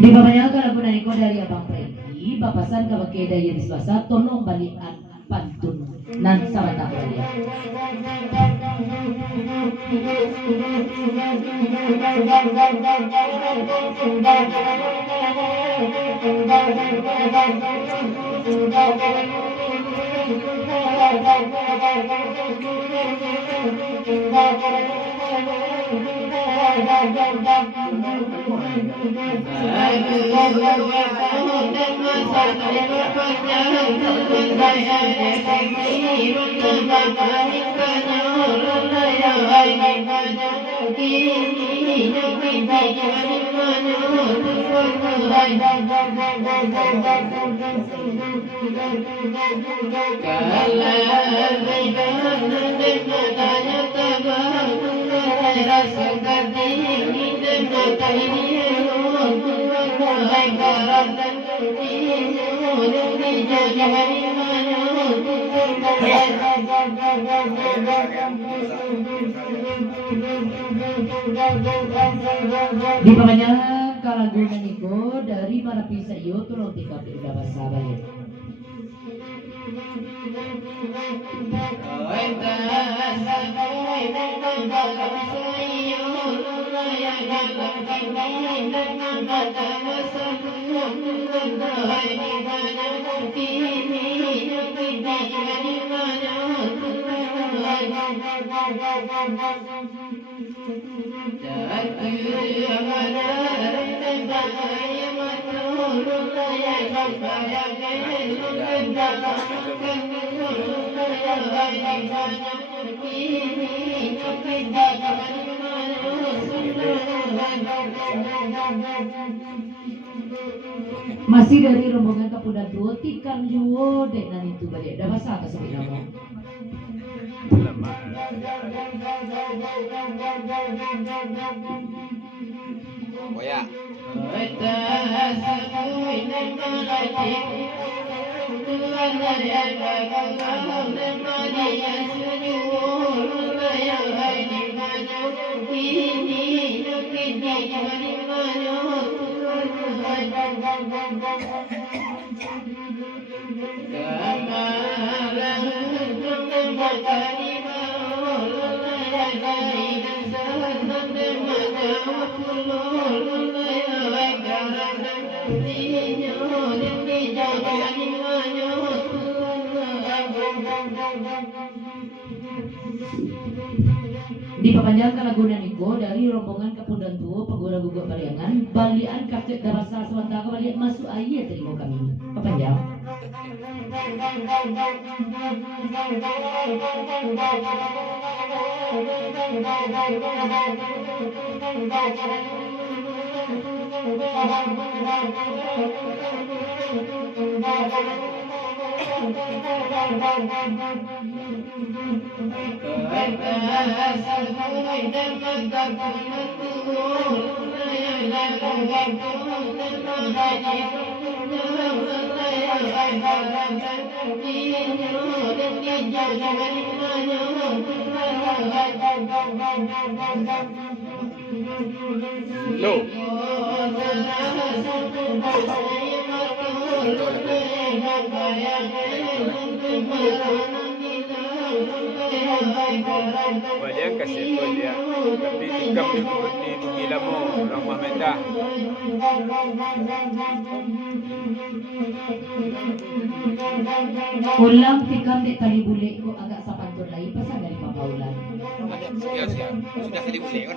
Di bawahnya kalau niko dari Abang Predi, bapasan kalau keda yang swasta tolong balikan pantun nan sama tak balik. Di bawahnya kalau niko dari Marapisa iyo tolong tinggal udah bahasa balik. Masih dari rombongan Kapudan Tua tikam juo dek nan itu balik dah masa ke sebenarnya. Oh ya. Diperpanjangkan lagu niko dari rombongan Kapudan Tua Pagoda Guguk Pariangan balian kakek darasa sementara balik masuk ayat terima kami kepanjang. Loh. Wah, dia kasih tu dia. Tapi tikam di gila mo orang Muhammadah. Ulang tikam di talibuli ko agak sa pantun lain pasal dari papaulan. Siap. Sudah kali boleh kan?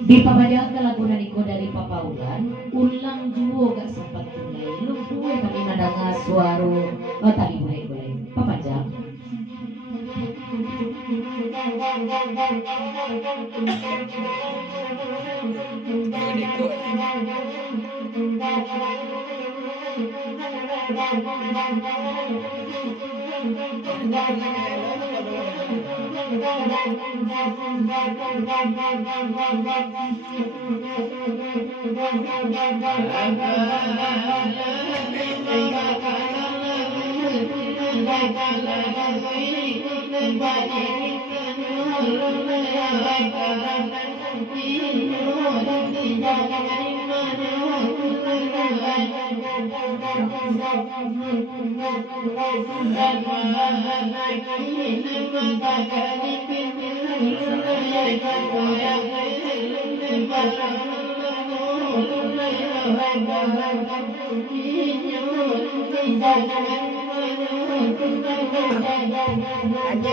Di pabadang kalagunan iko dari papaulan, ulang duo gak sempat tunay. Lung duo kami madanga suaro tali bulay-bulay. Papajang.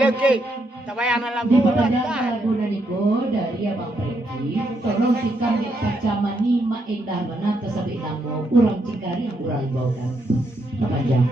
Lagi. Tabayan na lang Di pabadang kalagunan iko dari Abang Preti, tolong sikam di pacamani maendah mana sabi namo urang cikari urang baudan. Papajang.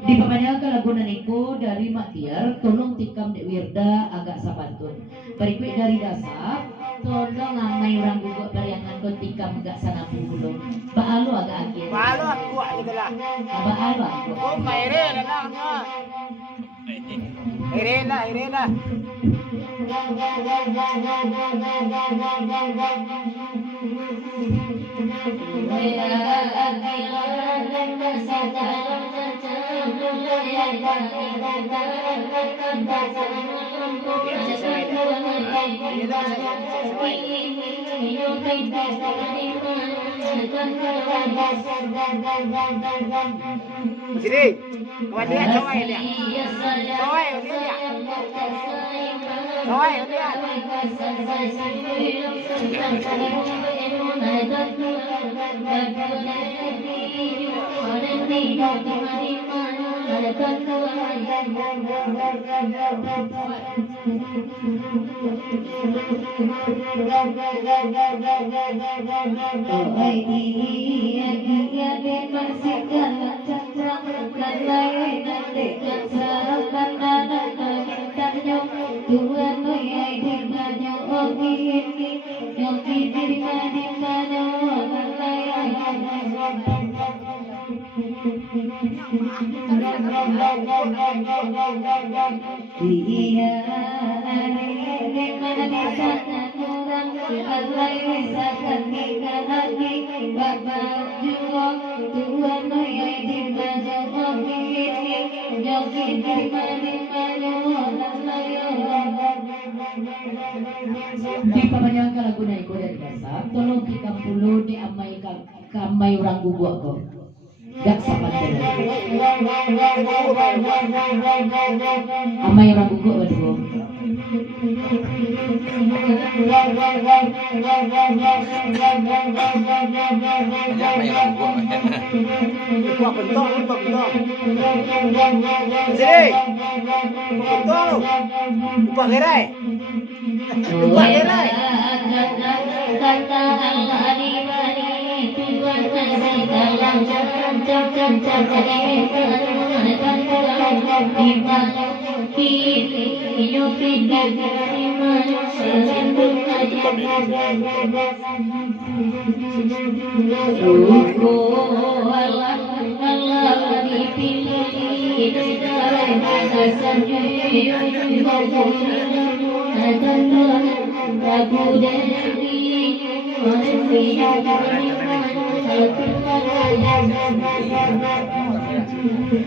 Di pamanyag kalagunan iko dari Matiar, tolong tikam di Wirda agak sapantun. Berikut dari dasar, tolong amay orang gugu pariangan ko tikam agak sana pulong. Baalo agak akhir. Baalo aku aja lah. Baalo ako. Oh, Irene lang nga. Irene. Sini, kawan dia cowok dia. Cowok dia. Di pamanyakan lagu na iko dari dasar, tolong tikam puluh di amay kamay orang gugok ko. Gak sapat amay orang gugok waduh. Buat bentong, buat bentong. Sini. Bentong. Buat gerai. Buat gerai.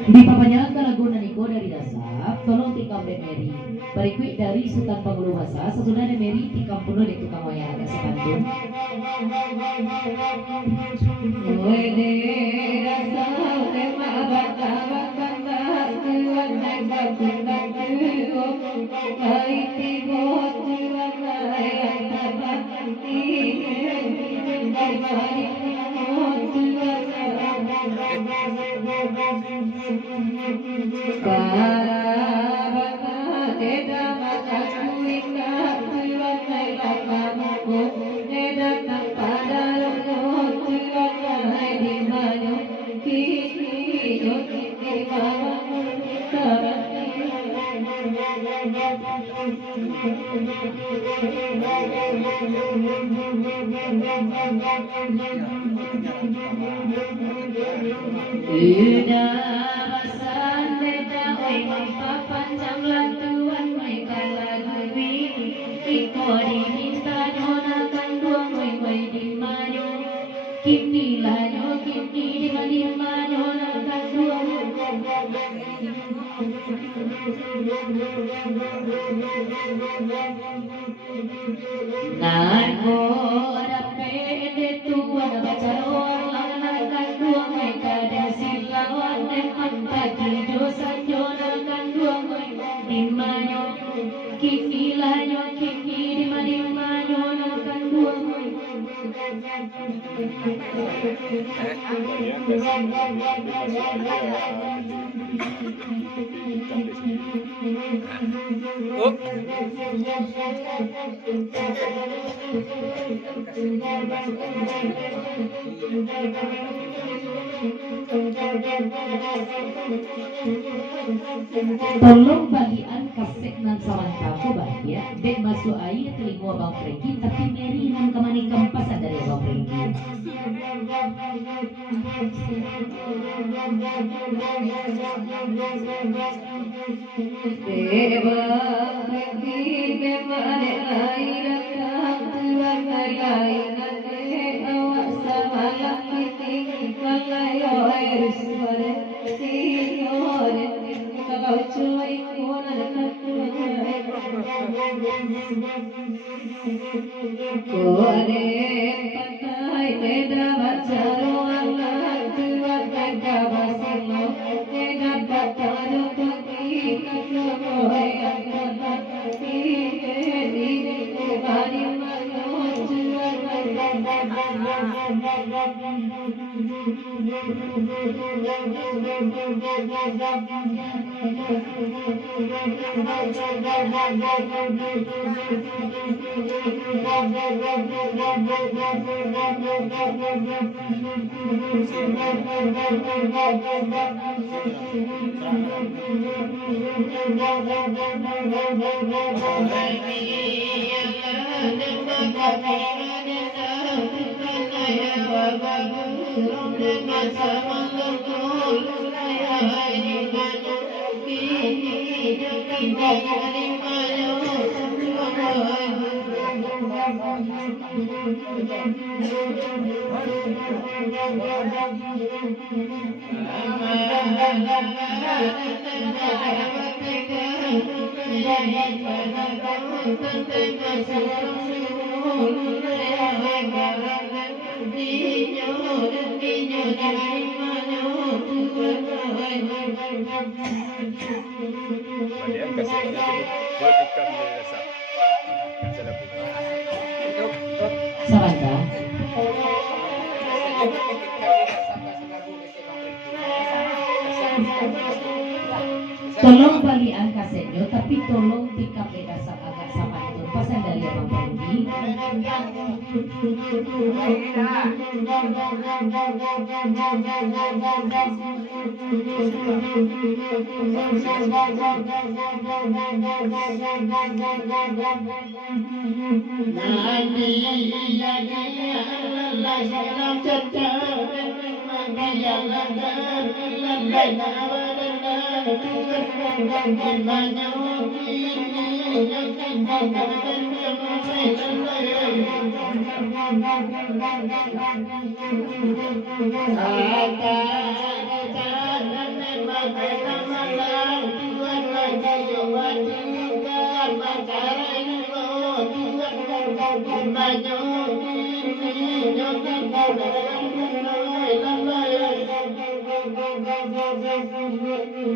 Di papanyakan lagu naniko dari dasar, tolong tikam dek Mary. Berikut dari Sultan Pangulu Masa, sesudah dek Mary tikam puluh dek tukang wayang agak sepantun. Tolong bagian kasek nan sawan kamu bahagia bek masuk air telingo abang Franky tapi Mary nan kemani kempasan dari abang Franky. Balian kasi niya buat tikam nila sa labu. Sa banda. Tolong balian kasetnya, tapi tolong tikap beda sa agak sa pantun. Pasan dari abang pergi.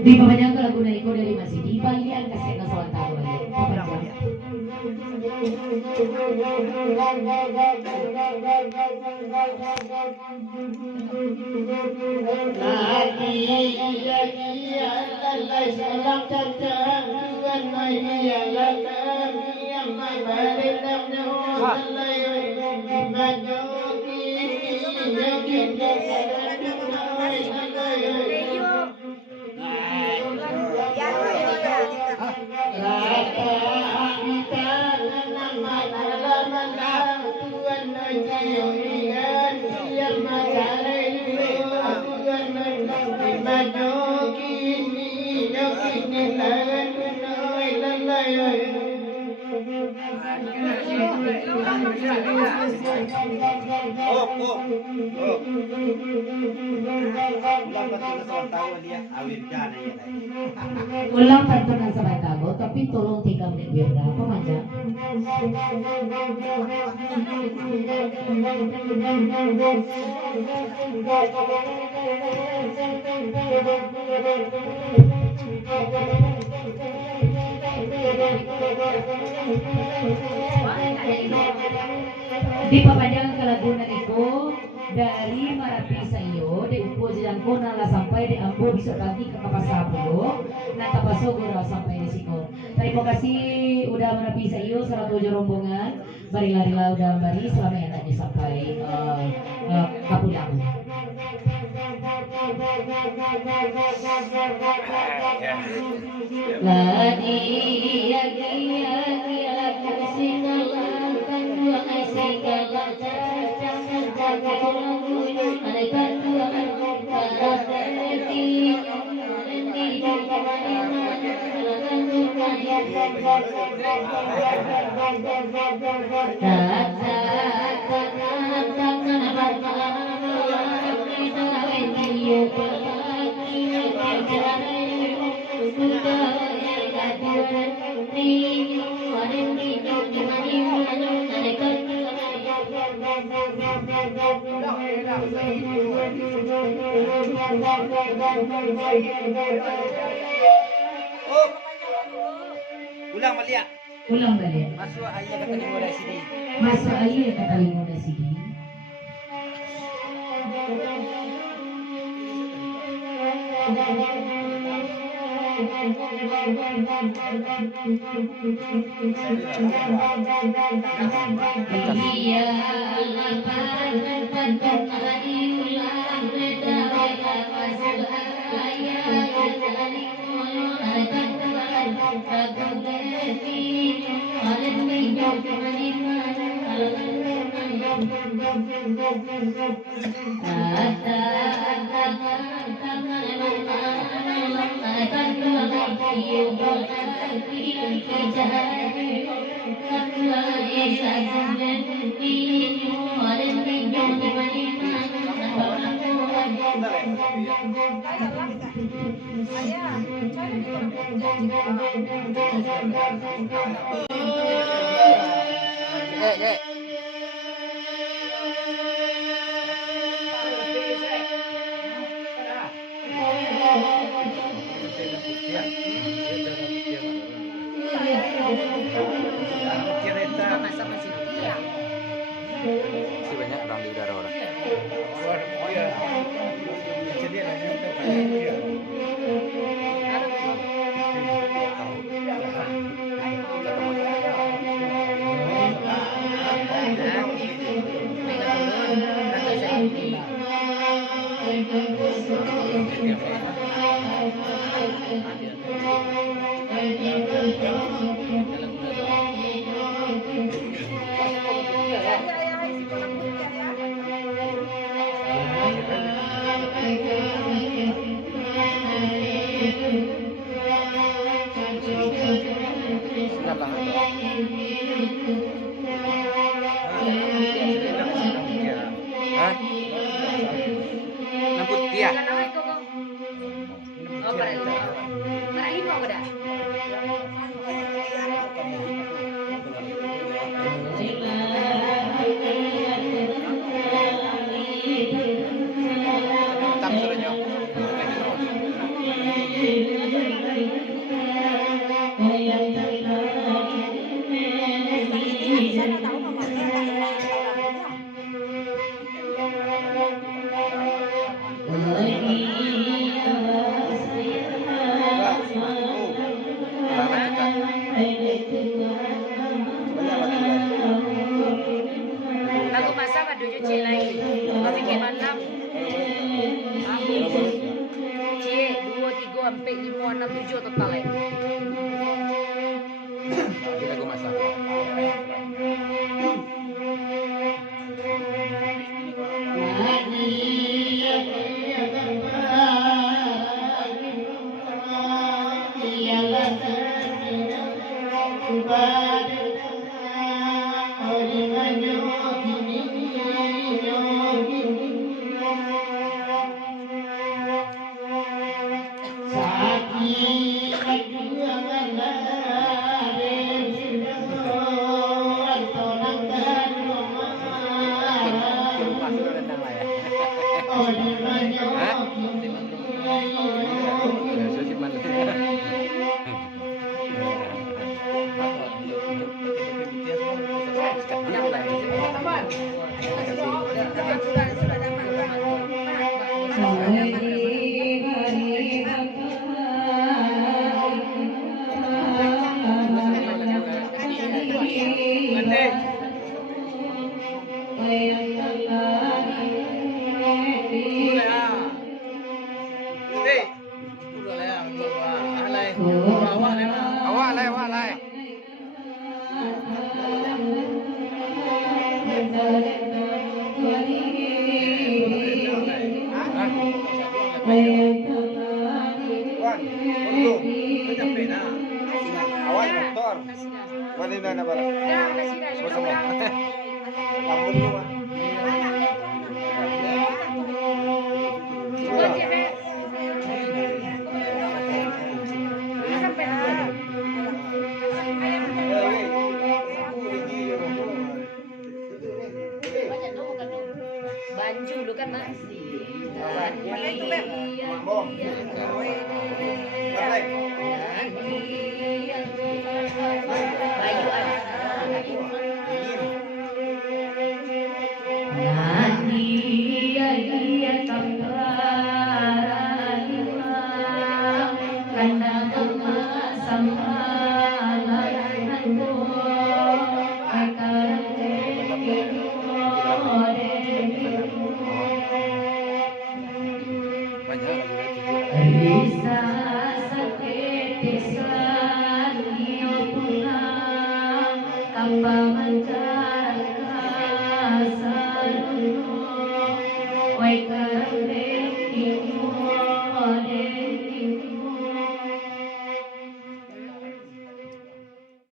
Di papanjang ke lagu Nariko dari Masidi, balian kaset na sa tawa. Papanjang. Ulang pantunan sa Batago, tapi tolong tikam ni Wirda. Pamanjang. Di papanjang kelagunan itu dari Marapi Sayo di Upo Jilangko nala sampai di Ambo besok pagi ke Kapasapulo nah Kapasogoro sampai di Sikor. Terima kasih udah Marapi Sayo salah tujuh rombongan bari-lari udah bari selama yang tadi sampai Kapulang. Ulang Malia. Ulang balik. Masuk ayah kata lima dari sini. Masuk aja kata lima sini. Masih banyak orang di udara orang. Lagu masa pada cuci lagi. Kau fikir malam. Cik, 2, 3, 4, 5, 6, 7 total ya. Lagu masak. Banju dulu kan mas. Bayu bisa seketesan iyo bunga kapangan cara kasaluno. Wai